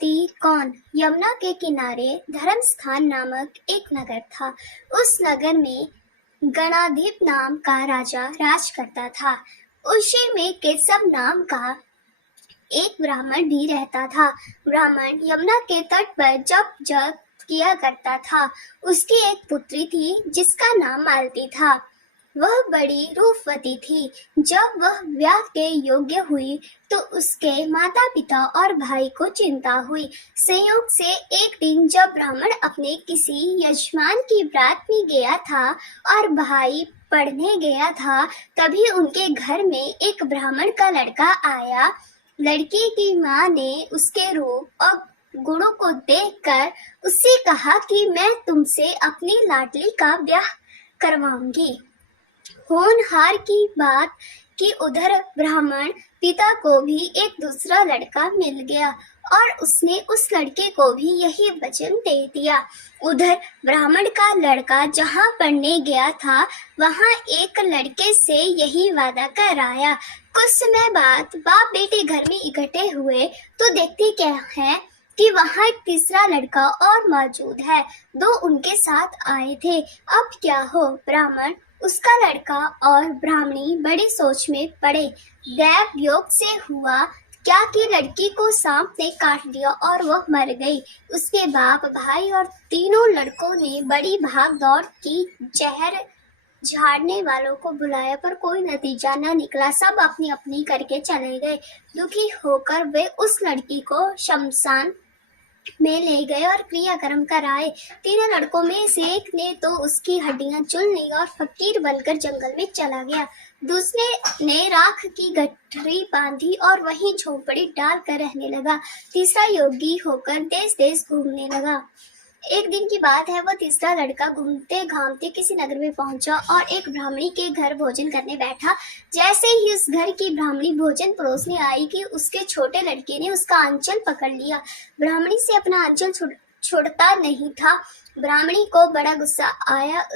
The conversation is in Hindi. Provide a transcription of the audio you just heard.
पति कौन? यमुना के किनारे धर्मस्थान नामक एक नगर था। उस नगर में गणाधिप नाम का राजा राज करता था। उसी में केशव नाम का एक ब्राह्मण भी रहता था। ब्राह्मण यमुना के तट पर जप जप किया करता था। उसकी एक पुत्री थी जिसका नाम मालती था। वह बड़ी रूपवती थी। जब वह ब्याह के योग्य हुई तो उसके माता पिता और भाई को चिंता हुई। संयोग से एक दिन जब ब्राह्मण अपने किसी यजमान की बारात में गया था और भाई पढ़ने गया था, तभी उनके घर में एक ब्राह्मण का लड़का आया। लड़की की माँ ने उसके रूप और गुणों को देखकर उससे कहा कि मैं तुमसे अपनी लाडली का ब्याह करवाऊंगी। होनहार की बात कि उधर ब्राह्मण पिता को भी एक दूसरा लड़का मिल गया और उसने उस लड़के को भी यही वचन दे दिया। उधर ब्राह्मण का लड़का जहाँ पढ़ने गया था वहाँ एक लड़के से यही वादा कराया। कुछ समय बाद बाप बेटे घर में इकट्ठे हुए तो देखते क्या है कि वहाँ एक तीसरा लड़का और मौजूद है। दो उनके साथ आए थे। अब क्या हो? ब्राह्मण, उसका लड़का और ब्राह्मणी बड़ी सोच में पड़े। दैव योग से हुआ क्या कि लड़की को सांप ने काट दिया और वह मर गई। उसके बाप, भाई और तीनों लड़कों ने बड़ी भाग दौड़ की। जहर झाड़ने वालों को बुलाया पर कोई नतीजा न निकला। सब अपनी अपनी करके चले गए। दुखी होकर वे उस लड़की को शमशान में ले गए और क्रियाक्रम कराए। तीनों लड़कों में से एक ने तो उसकी हड्डियां चुन ली और फकीर बनकर जंगल में चला गया। दूसरे ने राख की गठरी बांधी और वहीं झोपड़ी डालकर रहने लगा। तीसरा योगी होकर देश देश घूमने लगा। एक दिन की बात है, वह तीसरा लड़का घूमते घामते किसी नगर में पहुंचा और एक ब्राह्मणी के घर भोजन करने बैठा। जैसे ही उस घर की ब्राह्मणी भोजन परोसने आई कि उसके छोटे लड़के ने उसका आंचल पकड़ लिया। ब्राह्मणी से अपना आंचल छोड़ता नहीं था। ब्राह्मणी को बड़ा गुस्सा आया।